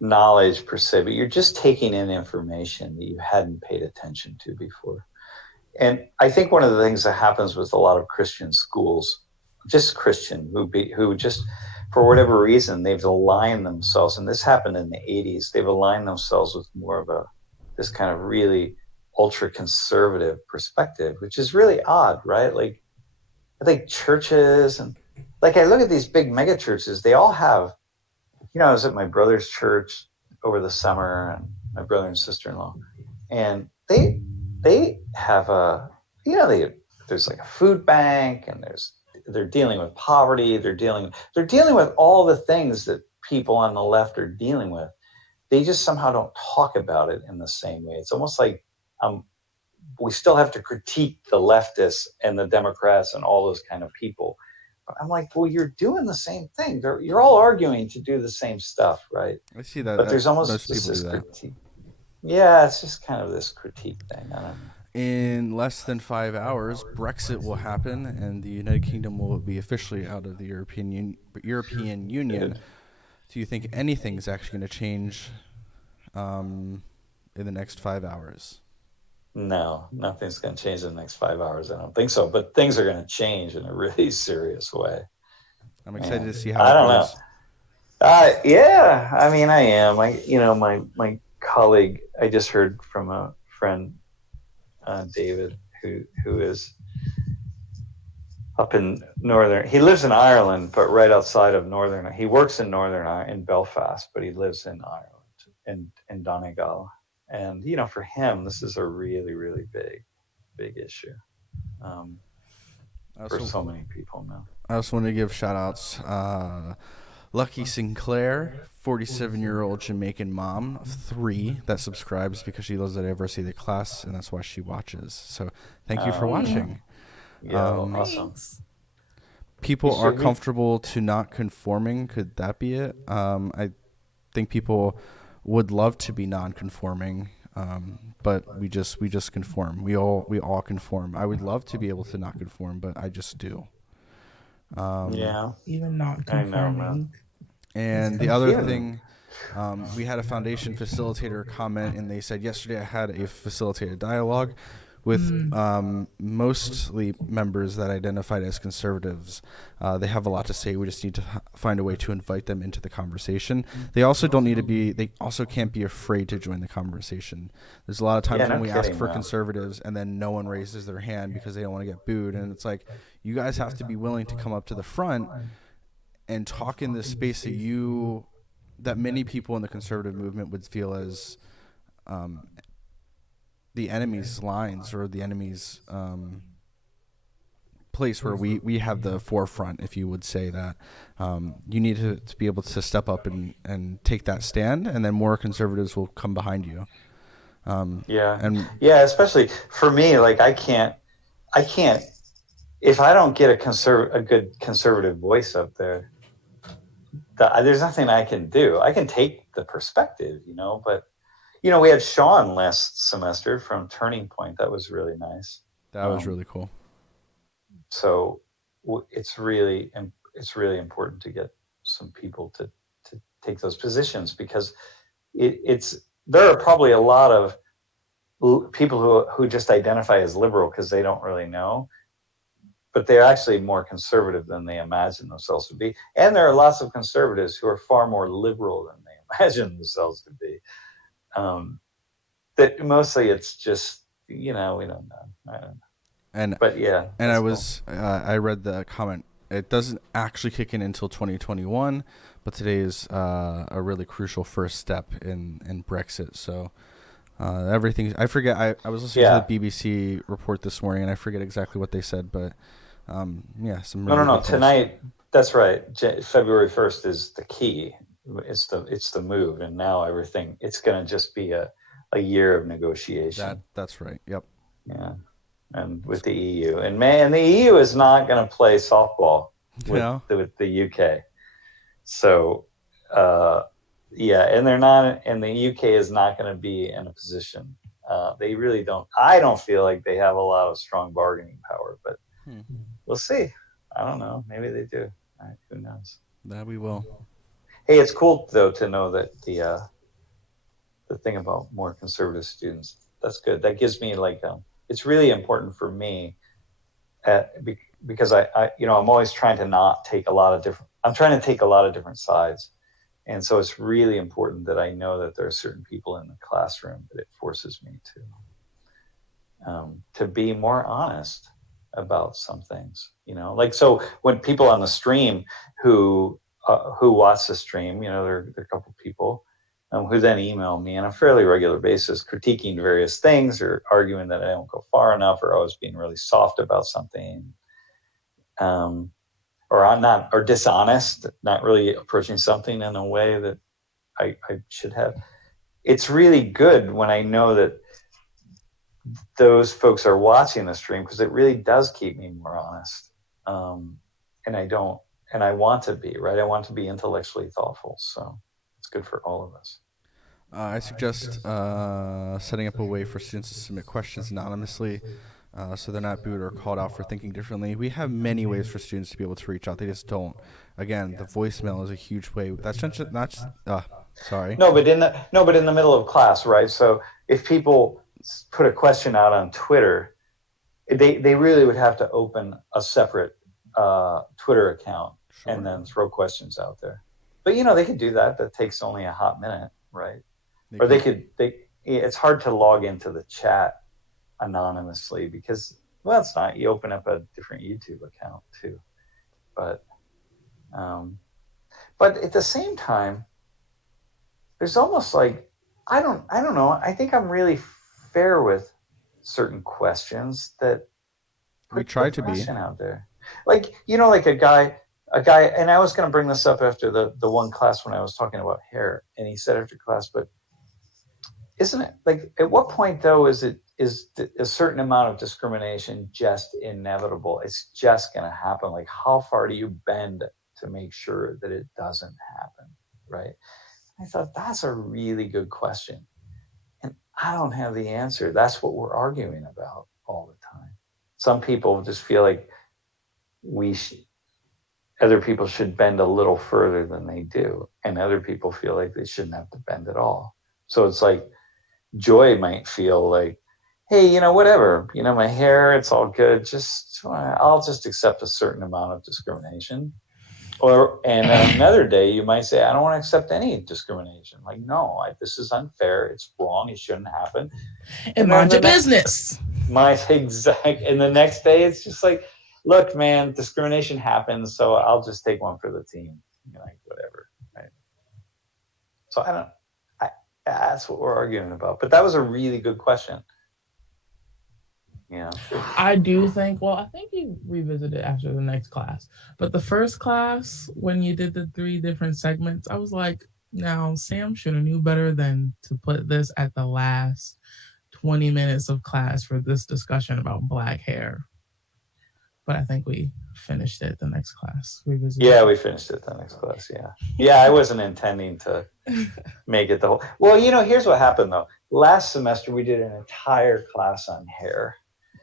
knowledge per se, but you're just taking in information that you hadn't paid attention to before. And I think one of the things that happens with a lot of Christian schools, just Christian, who just for whatever reason they've aligned themselves, and this happened in the 80s, they've aligned themselves with more of this kind of really ultra conservative perspective, which is really odd, right? Like I think churches, and like I look at these big mega churches, they all have, I was at my brother's church over the summer, and my brother and sister-in-law, and they have there's like a food bank, and they're dealing with poverty, they're dealing with all the things that people on the left are dealing with. They just somehow don't talk about it in the same way. It's almost like we still have to critique the leftists and the Democrats and all those kind of people. But I'm like, well, you're doing the same thing. You're all arguing to do the same stuff, right? I see that. But there's almost Most just people this do that. critique. Yeah, it's just kind of this critique thing. I don't know. In less than 5 hours, Brexit will happen, and the United Kingdom will be officially out of the European Union. Do you think anything is actually going to change in the next 5 hours? No, nothing's going to change in the next 5 hours. I don't think so. But things are going to change in a really serious way. I'm excited to see how I it don't goes. know. Yeah, I mean, I am. My colleague, I just heard from a friend, David, who is up in northern. He lives in Ireland, but right outside of northern. He works in northern Ireland, in Belfast, but he lives in Ireland, in Donegal. And for him, this is a really, really big issue for so many people now. I also want to give shout outs. Lucky Sinclair, 47-year-old Jamaican mom of 3 that subscribes because she loves the diversity of the class, and that's why she watches. So thank you for watching. Yeah, awesome. People are comfortable to not conforming. Could that be it? I think people would love to be non-conforming, but we just conform. We all conform. I would love to be able to not conform, but I just do. Even not conforming. And the other thing, we had a foundation facilitator comment, and they said, yesterday I had a facilitated dialogue with mostly members that identified as conservatives. They have a lot to say. We just need to find a way to invite them into the conversation. They also they also can't be afraid to join the conversation. There's a lot of times when we ask for conservatives and then no one raises their hand because they don't want to get booed. And it's like, you guys have to be willing to come up to the front and talk in this space that many people in the conservative movement would feel as the enemy's lines, or the enemy's place where we have the forefront, if you would say that. You need to be able to step up and take that stand, and then more conservatives will come behind you. Especially for me, like I can't if I don't get a good conservative voice up there, there's nothing I can do. I can take the perspective, but we had Sean last semester from Turning Point. That was really nice. That was really cool. So it's really important to get some people to take those positions, because there are probably a lot of people who just identify as liberal because they don't really know, but they're actually more conservative than they imagine themselves to be. And there are lots of conservatives who are far more liberal than they imagine themselves to be. That mostly it's just, we don't know. I don't know. I cool. I read the comment it doesn't actually kick in until 2021, but today is a really crucial first step in Brexit. So everything, I forget, I was listening to the BBC report this morning, and I forget exactly what they said, but some really no. big things. Tonight, that's right. February 1st is the key. It's the move, and now everything. It's going to just be a year of negotiation. That's right. Yep. Yeah, and with the EU, and man, the EU is not going to play softball with the UK. So, and they're not, and the UK is not going to be in a position. They really don't. I don't feel like they have a lot of strong bargaining power, but we'll see. I don't know. Maybe they do. Who knows? That we will. Hey, it's cool though to know that the thing about more conservative students. That's good. That gives me it's really important for me, because I I'm always trying to not take a lot of different. I'm trying to take a lot of different sides, and so it's really important that I know that there are certain people in the classroom that it forces me to be more honest about some things. So when people on the stream who watch the stream, there are a couple people who then email me on a fairly regular basis, critiquing various things or arguing that I don't go far enough, or I was being really soft about something, or I'm not, or dishonest, not really approaching something in a way that I should have. It's really good when I know that those folks are watching the stream, because it really does keep me more honest. And I want to be, right? I want to be intellectually thoughtful. So it's good for all of us. I suggest setting up a way for students to submit questions anonymously, so they're not booed or called out for thinking differently. We have many ways for students to be able to reach out. They just don't. Again, the voicemail is a huge way. That's not sorry. No, but in the middle of class, right? So if people put a question out on Twitter, they really would have to open a separate Twitter account and then throw questions out there. But they could do that. That takes only a hot minute, right? It's hard to log into the chat anonymously because, well, it's not. You open up a different YouTube account too. But at the same time, there's almost like, I don't know. I think I'm really fair with certain questions that we try to be out there. Like a guy, and I was going to bring this up after the one class when I was talking about hair, and he said after class, but isn't it like, at what point though is a certain amount of discrimination just inevitable? It's just going to happen. Like, how far do you bend to make sure that it doesn't happen, right? I thought that's a really good question, and I don't have the answer. That's what we're arguing about all the time. Some people just feel like other people should bend a little further than they do, and other people feel like they shouldn't have to bend at all. So it's like, Joy might feel like, hey, whatever, my hair, it's all good. I'll just accept a certain amount of discrimination. And another day you might say, I don't want to accept any discrimination. Like, no, this is unfair. It's wrong. It shouldn't happen. And mind your business. And the next day it's just like, look, man, discrimination happens, so I'll just take one for the team. Like, whatever, right? So that's what we're arguing about. But that was a really good question. I do think, I think you revisit it after the next class. But the first class, when you did the 3 different segments, I was like, now Sam should have knew better than to put this at the last 20 minutes of class for this discussion about black hair. But I think we finished it the next class. We finished it the next class, yeah. I wasn't intending to make it the whole... Well, here's what happened, though. Last semester, we did an entire class on hair.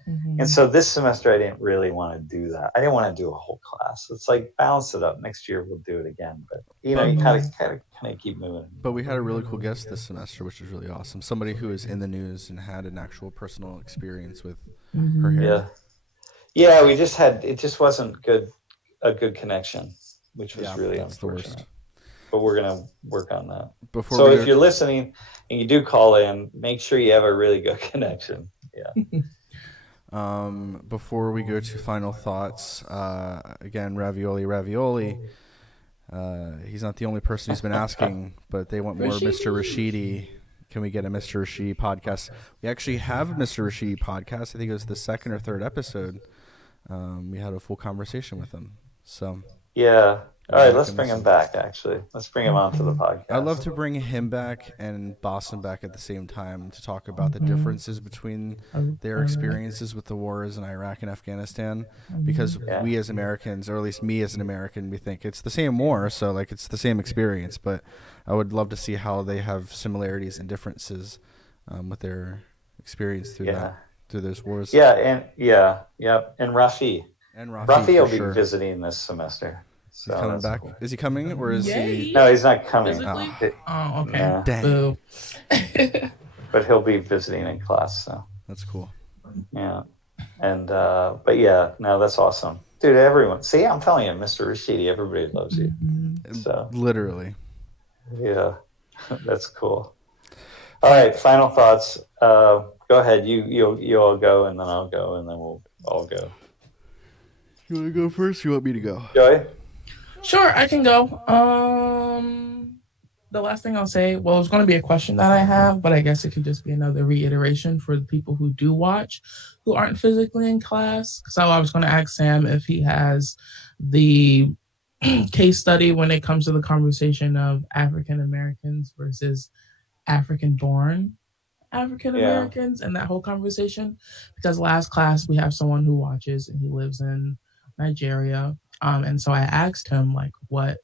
Mm-hmm. And so this semester, I didn't really want to do that. I didn't want to do a whole class. It's like, balance it up. Next year, we'll do it again. But, you kind of keep moving. But we had a really cool guest this semester, which was really awesome. Somebody who is in the news and had an actual personal experience with her hair. Yeah, it just wasn't a good connection, which was really unfortunate. But we're going to work on that. So if you're listening and you do call in, make sure you have a really good connection. Yeah. Before we go to final thoughts, again, ravioli. He's not the only person who's been asking, but they want more Mr. Rashidi. Can we get a Mr. Rashidi podcast? We actually have a Mr. Rashidi podcast. I think it was the second or third episode. We had a full conversation with him. So yeah. All right, let's bring him back, actually. Let's bring him onto the podcast. I'd love to bring him back and Boston back at the same time to talk about the differences between their experiences with the wars in Iraq and Afghanistan. Because we as Americans, or at least me as an American, we think it's the same war, so like it's the same experience. But I would love to see how they have similarities and differences with their experience through through those wars. Yeah, and and Rafi. Rafi will be visiting this semester. So he's coming back. Cool. Is he coming or is he? No, he's not coming. Oh, okay. Yeah. Dang. But he'll be visiting in class. So that's cool. Yeah, and but yeah, no, that's awesome, dude. Everyone, see, I'm telling you, Mr. Rashidi, everybody loves you. So literally, yeah, that's cool. All right, final thoughts. Go ahead. You all go, and then I'll go, and then we'll all go. You want to go first? You want me to go? Joy? Sure, I can go. The last thing I'll say, well, it's going to be a question that I have, but I guess it could just be another reiteration for the people who do watch, who aren't physically in class. So I was going to ask Sam if he has the case study when it comes to the conversation of African Americans versus African-born African Americans and that whole conversation. Because last class we have someone who watches and he lives in Nigeria. And so I asked him, like, what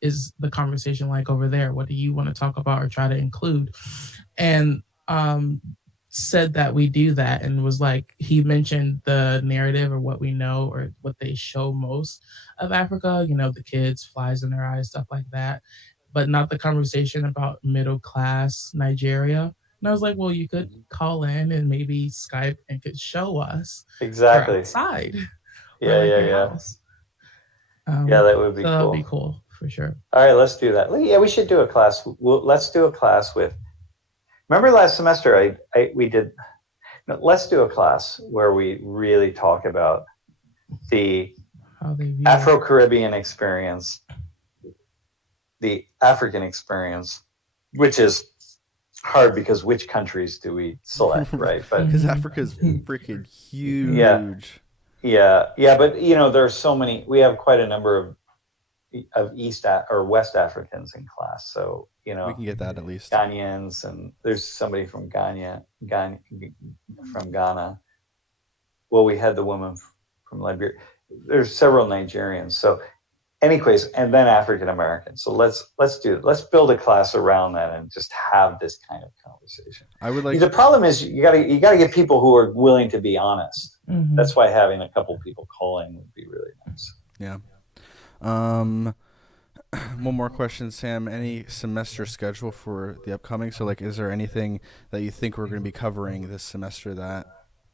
is the conversation like over there? What do you want to talk about or try to include? And said that we do that, and was like, he mentioned the narrative or what we know or what they show most of Africa, you know, the kids, flies in their eyes, stuff like that, but not the conversation about middle class Nigeria. And I was like, well, you could call in and maybe Skype and could show us exactly outside. Yeah, that would be cool. That would be cool for sure. All right, let's do that. Yeah, we should do a class. Let's do a class with. Remember last semester, we did. No, let's do a class where we really talk about the Afro-Caribbean experience, the African experience, which is hard because which countries do we select, right? But because Africa is freaking huge. Yeah, but you know, there's so many. We have quite a number of East or West Africans in class, so you know we can get that at least. Ghanaians, and there's somebody from Ghana. Well, we had the woman from Liberia. There's several Nigerians. So, anyways, and then African Americans. So let's build a class around that and just have this kind of conversation. I would like. The problem is you gotta get people who are willing to be honest. Mm-hmm. That's why having a couple people calling would be really nice. Yeah. One more question, Sam. Any semester schedule for the upcoming? So, like, is there anything that you think we're going to be covering this semester that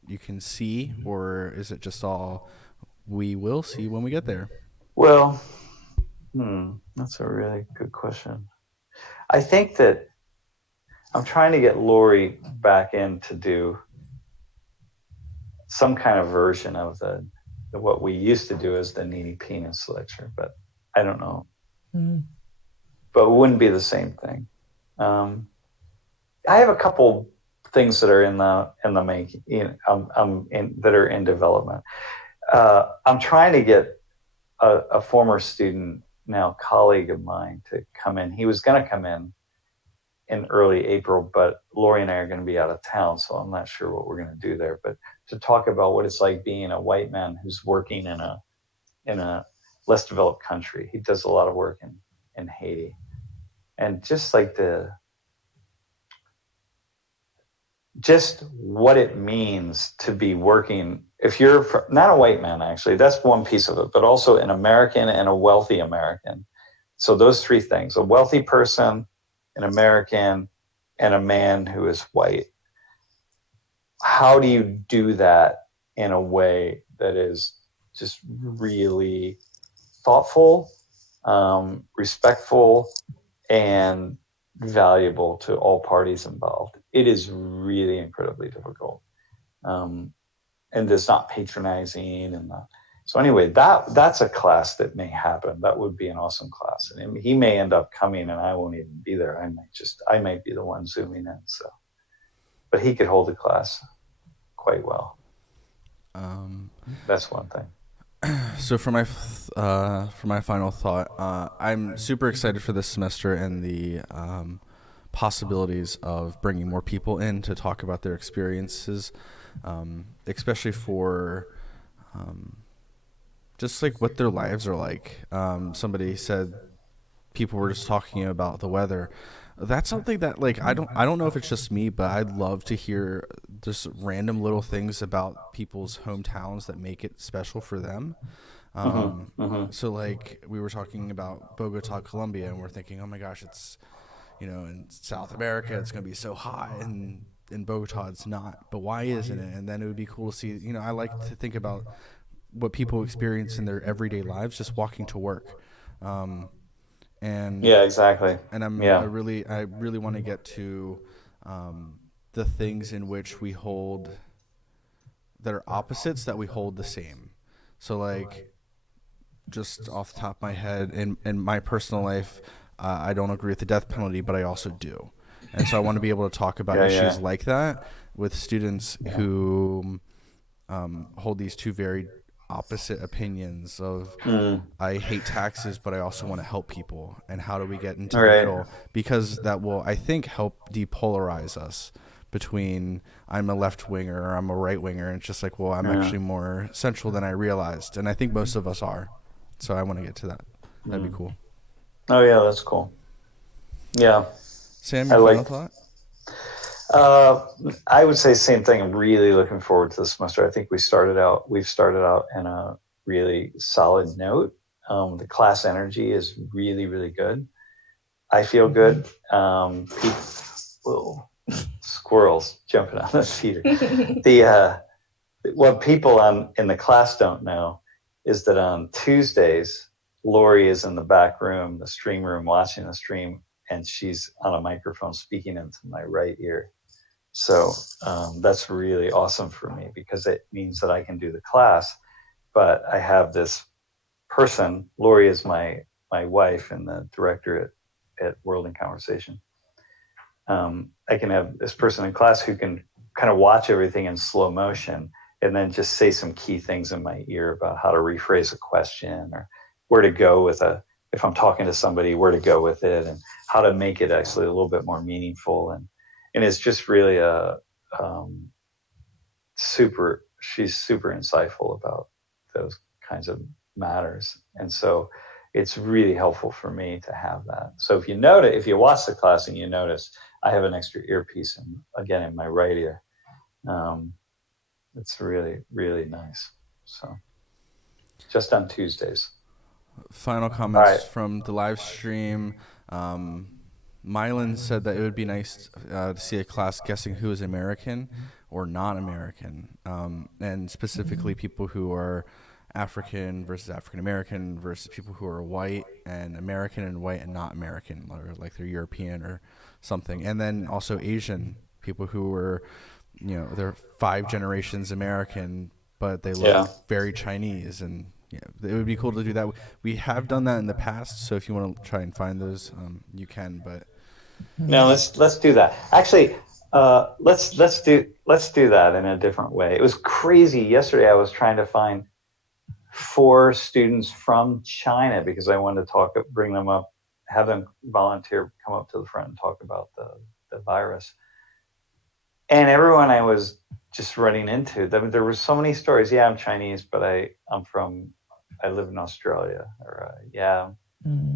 you can see, or is it just all we will see when we get there? Well, that's a really good question. I think that I'm trying to get Lori back in to do some kind of version of the what we used to do as the Nini Penis lecture, but I don't know. Mm. But it wouldn't be the same thing. I have a couple things that are in the making, that are in development. I'm trying to get a former student, now colleague of mine, to come in. He was going to come in early April, but Lori and I are going to be out of town, so I'm not sure what we're going to do there. But to talk about what it's like being a white man who's working in a less developed country. He does a lot of work in Haiti, and just what it means to be working. If you're not a white man, actually, that's one piece of it, but also an American and a wealthy American. So those three things: a wealthy person, an American, and a man who is white. How do you do that in a way that is just really thoughtful, respectful, and valuable to all parties involved? It is really incredibly difficult. and is not patronizing and not. So anyway, that's a class that may happen. That would be an awesome class, and he may end up coming, and I won't even be there. I might be the one zooming in. So, but he could hold the class quite well. That's one thing. So for my final thought, I'm super excited for this semester and the possibilities of bringing more people in to talk about their experiences, especially for just like what their lives are like. Somebody said people were just talking about the weather. That's something that like I don't know if it's just me, but I'd love to hear just random little things about people's hometowns that make it special for them. So like we were talking about Bogota, Colombia, and we're thinking, oh my gosh, it's, you know, in South America it's going to be so hot, and in Bogota it's not. But why isn't it? And then it would be cool to see, you know, I like to think about what people experience in their everyday lives just walking to work. And Yeah, exactly. and Yeah. I really want to get to the things in which we hold that are opposites that we hold the same. So like, just off the top of my head, in my personal life, I don't agree with the death penalty, but I also do. And so I want to be able to talk about issues like that with students who hold these two very opposite opinions of I hate taxes, but I also want to help people. And how do we get into the middle? Because that will, I think, help depolarize us between I'm a left winger or I'm a right winger. And it's just like, well, I'm actually more central than I realized. And I think most of us are. So I want to get to that. That'd be cool. Oh yeah, that's cool. Yeah. Sam, your final thought? I would say same thing. I'm really looking forward to the semester. I think we've started out in a really solid note. The class energy is really, really good. I feel good. Squirrels jumping on the feeder. What people in the class don't know is that on Tuesdays, Lori is in the back room, the stream room, watching the stream, and she's on a microphone speaking into my right ear. So that's really awesome for me because it means that I can do the class, but I have this person. Lori is my wife and the director at World in Conversation. I can have this person in class who can kind of watch everything in slow motion and then just say some key things in my ear about how to rephrase a question or where to go with if I'm talking to somebody, where to go with it and how to make it actually a little bit more meaningful. And it's just really she's super insightful about those kinds of matters. And so it's really helpful for me to have that. So if you watch the class and you notice, I have an extra earpiece in my right ear. It's really, really nice. So just on Tuesdays. Final comments from the live stream. Mylan said that it would be nice to see a class guessing who is American or non-American, and specifically people who are African versus African American versus people who are white and American and white and not American, or like they're European or something. And then also Asian people who were, you know, they're 5 generations American, but they look very Chinese. And yeah, it would be cool to do that. We have done that in the past, so if you want to try and find those, you can. But no, let's do that. Actually, let's do that in a different way. It was crazy. Yesterday, I was trying to find 4 students from China because I wanted to bring them up, have them volunteer, come up to the front and talk about the virus. And everyone I was just running into, there were so many stories. Yeah, I'm Chinese, but I live in Australia. Or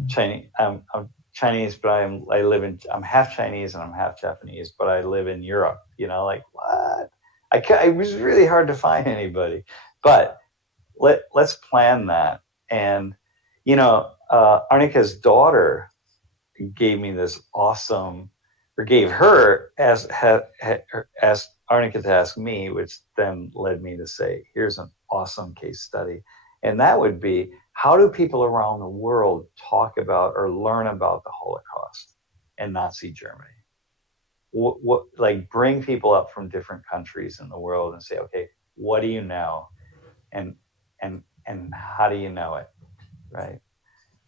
Chinese. I'm Chinese, but I'm half Chinese and I'm half Japanese, but I live in Europe. You know, like what? It was really hard to find anybody, but let's plan that. And you know, Arnika's daughter gave me this awesome, or gave her asked Arnika to ask me, which then led me to say, here's an awesome case study. And that would be, how do people around the world talk about or learn about the Holocaust and Nazi Germany? What like bring people up from different countries in the world and say, okay, what do you know, and how do you know it, right?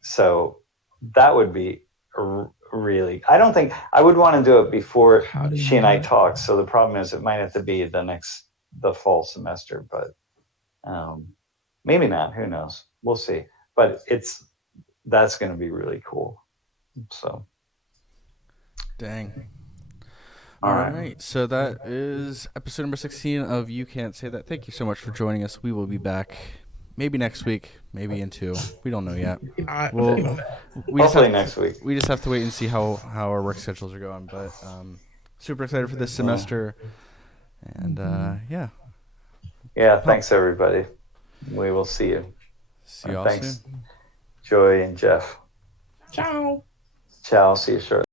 So that would be really. I don't think I would want to do it before she and I talk. So the problem is, it might have to be the fall semester, but maybe not. Who knows? We'll see. But that's going to be really cool. So. Dang. All right. So that is episode number 16 of You Can't Say That. Thank you so much for joining us. We will be back maybe next week, maybe in 2. We don't know yet. Hopefully next week. We just have to wait and see how our work schedules are going. But super excited for this semester. And yeah. Yeah, thanks everybody. We will see you. See you all soon. Joy and Jeff. Ciao. Ciao. See you shortly.